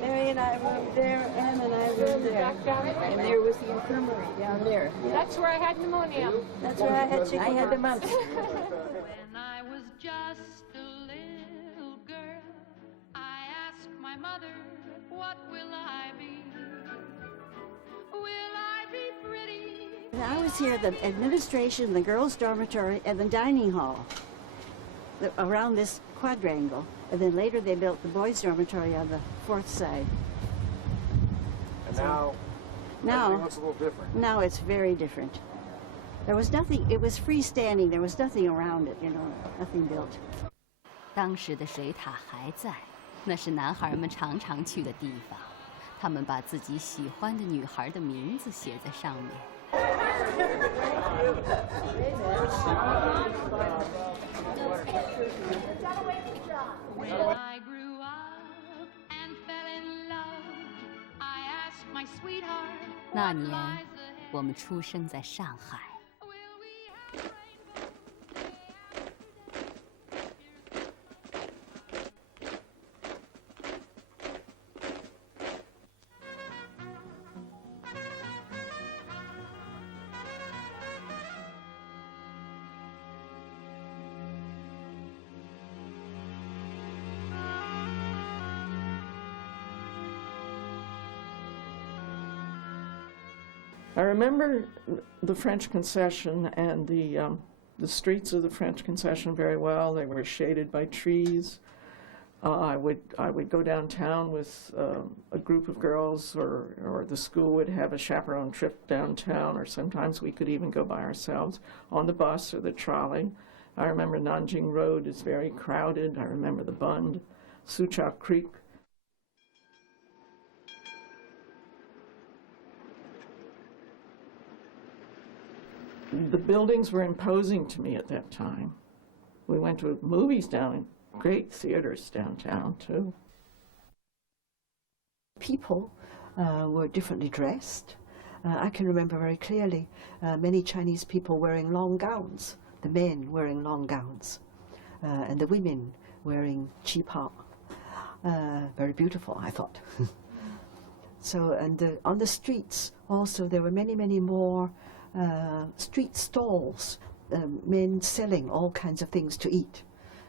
Mary and I roomed there, Anne and I roomed there. And there was the infirmary down there. That's where I had pneumonia. That's where I had chicken. I had the mumps. When I was just a little girl, I asked my mother, what will I be? Will I be pretty? I was here at the administration, the girls' dormitory, and the dining hall around this quadrangle. And then later they built the boys' dormitory on the fourth side. And now everything looks a little different. Now it's very different. There was nothing, it was freestanding, there was nothing around it, you know, nothing built. 当时的水塔还在，那是男孩们常常去的地方。他们把自己喜欢的女孩的名字写在上面。When I grew up and fell in love, I asked my sweetheart, 那年，我们出生在上海。 will we have rainbows I remember the French concession and the streets of the French concession very well. They were shaded by trees. I would go downtown with a group of girls, or the school would have a chaperone trip downtown, or sometimes we could even go by ourselves on the bus or the trolley. I remember Nanjing Road is very crowded. I remember the Bund, Suchak Creek. The buildings were imposing to me at that time. We went to movies down in great theaters downtown, too. People were differently dressed. I can remember very clearly many Chinese people wearing long gowns, the men wearing long gowns, and the women wearing qipao. Very beautiful, I thought. So, and on the streets also there were many, many more street stalls, men selling all kinds of things to eat.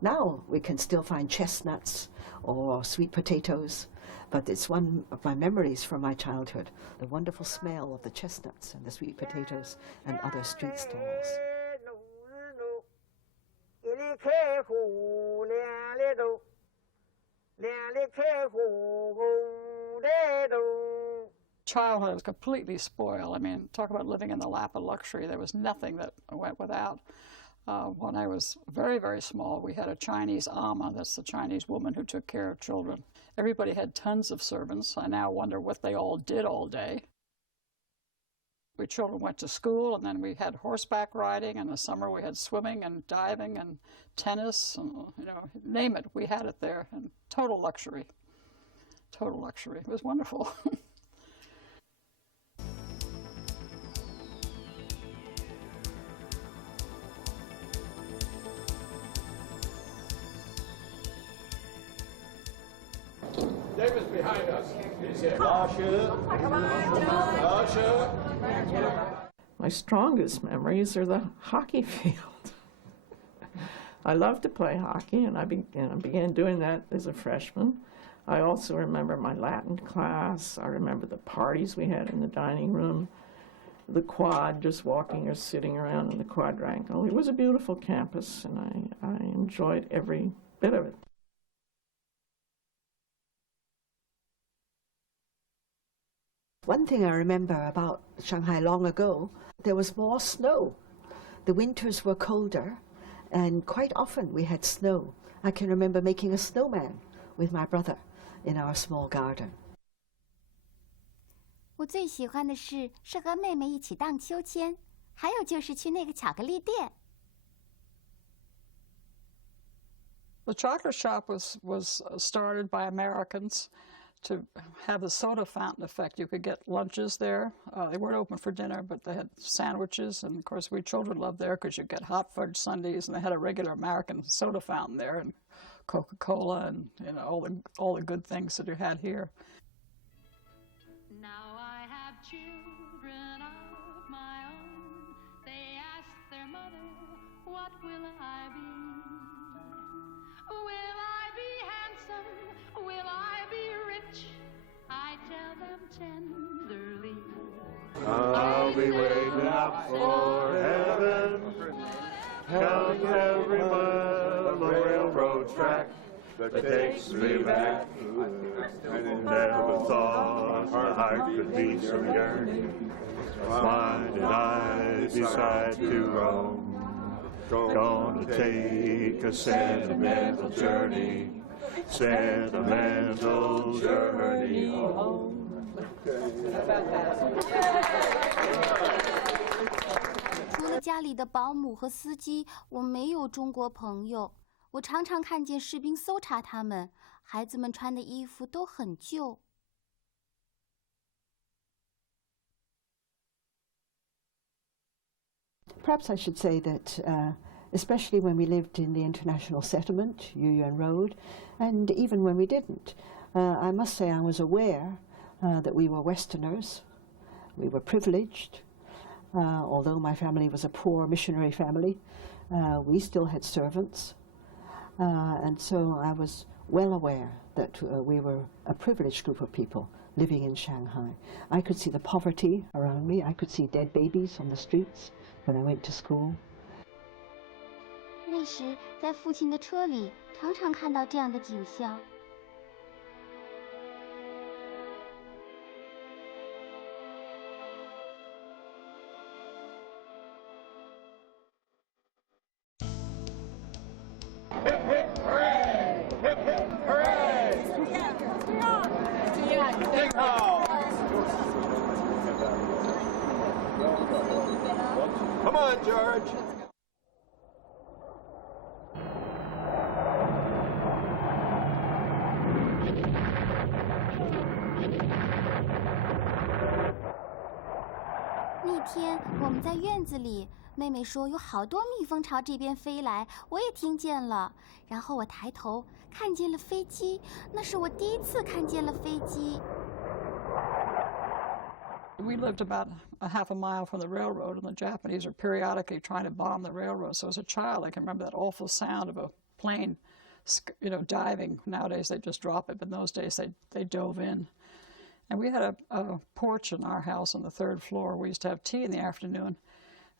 Now we can still find chestnuts or sweet potatoes, but it's one of my memories from my childhood, the wonderful smell of the chestnuts and the sweet potatoes and other street stalls. Childhood was completely spoiled. I mean, talk about living in the lap of luxury. There was nothing that went without. When I was very, very small, we had a Chinese ama, that's the Chinese woman who took care of children. Everybody had tons of servants. I now wonder what they all did all day. We children went to school, and then we had horseback riding. In the summer, we had swimming and diving and tennis, and, you know, name it, we had it there. And total luxury. Total luxury. It was wonderful. David's behind us. He's here. My strongest memories are the hockey field. I loved to play hockey, and I began doing that as a freshman. I also remember my Latin class. I remember the parties we had in the dining room, the quad, just walking or sitting around in the quadrangle. It was a beautiful campus, and I enjoyed every bit of it. One thing I remember about Shanghai long ago, there was more snow. The winters were colder, and quite often we had snow. I can remember making a snowman with my brother in our small garden. 我最喜欢的是和妹妹一起荡秋千，还有就是去那个巧克力店。The chocolate shop was started by Americans to have the soda fountain effect. You could get lunches there. They weren't open for dinner, but they had sandwiches, and of course we children loved there because you get hot fudge sundaes, and they had a regular American soda fountain there, and Coca-Cola and all the good things that you had here. Now I have children of my own. They ask their mother, what will I be? Will I be handsome? Will I be rich? I tell them tenderly. I'll be waiting up for heaven, counting every mile of the railroad track that takes me back. Never thought I could be so yearning. Why did I decide to roam? Gonna take a sentimental journey, sentimental journey home. 除了家里的保姆和司机，我没有中国朋友。我常常看见士兵搜查他们，孩子们穿的衣服都很旧。Perhaps I should say that, especially when we lived in the international settlement, Yuyuan Road, and even when we didn't, I must say I was aware that we were Westerners, we were privileged. Although my family was a poor missionary family, we still had servants, and so I was well aware that we were a privileged group of people living in Shanghai. I could see the poverty around me. I could see dead babies on the streets when I went to school. 那时在父亲的车里，常常看到这样的景象。Come on, George. 那天我们在院子里，妹妹说有好多蜜蜂朝这边飞来，我也听见了。然后我抬头看见了飞机，那是我第一次看见了飞机。We lived about a half a mile from the railroad, and the Japanese are periodically trying to bomb the railroad. So as a child, I can remember that awful sound of a plane, diving. Nowadays they just drop it, but in those days they dove in. And we had a porch in our house on the 3rd floor. We used to have tea in the afternoon.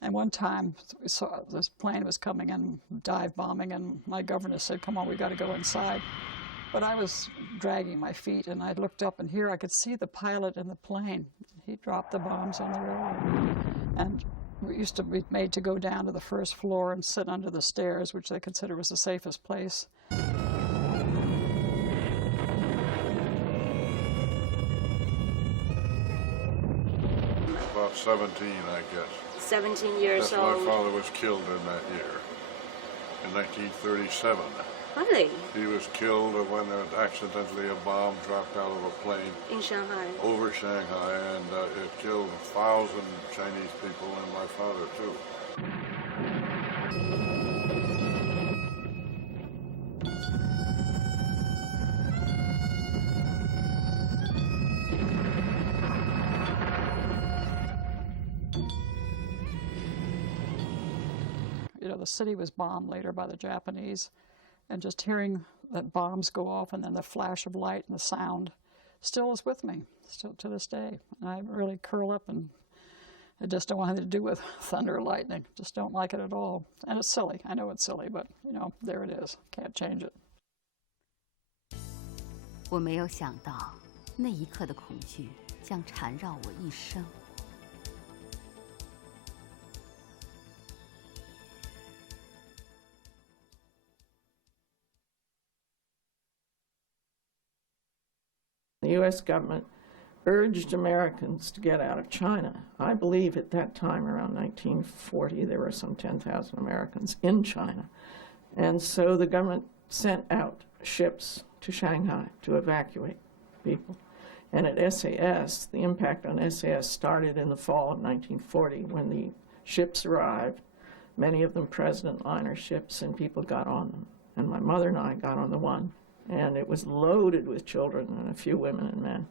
And one time we saw this plane was coming in, dive bombing, and my governess said, "Come on, we got to go inside." But I was dragging my feet, and I looked up, and here I could see the pilot in the plane. He dropped the bombs on the railroad. And we used to be made to go down to the 1st floor and sit under the stairs, which they considered was the safest place. About 17, I guess. 17 years Yes, old. my father was killed in that year, in 1937. Really? He was killed when accidentally a bomb dropped out of a plane In Shanghai. over Shanghai, and it killed 1,000 Chinese people and my father too. The city was bombed later by the Japanese, and just hearing that bombs go off and then the flash of light and the sound still is with me, still to this day. And I really curl up, and I just don't want anything to do with thunder or lightning. Just don't like it at all. And it's silly. I know it's silly, but, there it is. Can't change it. 我没有想到，那一刻的恐惧将缠绕我一生。The U.S. government urged Americans to get out of China. I believe at that time, around 1940, there were some 10,000 Americans in China. And so the government sent out ships to Shanghai to evacuate people. And at SAS, the impact on SAS started in the fall of 1940 when the ships arrived, many of them President liner ships, and people got on them. and my mother and I got on the one, and it was loaded with children and a few women and men.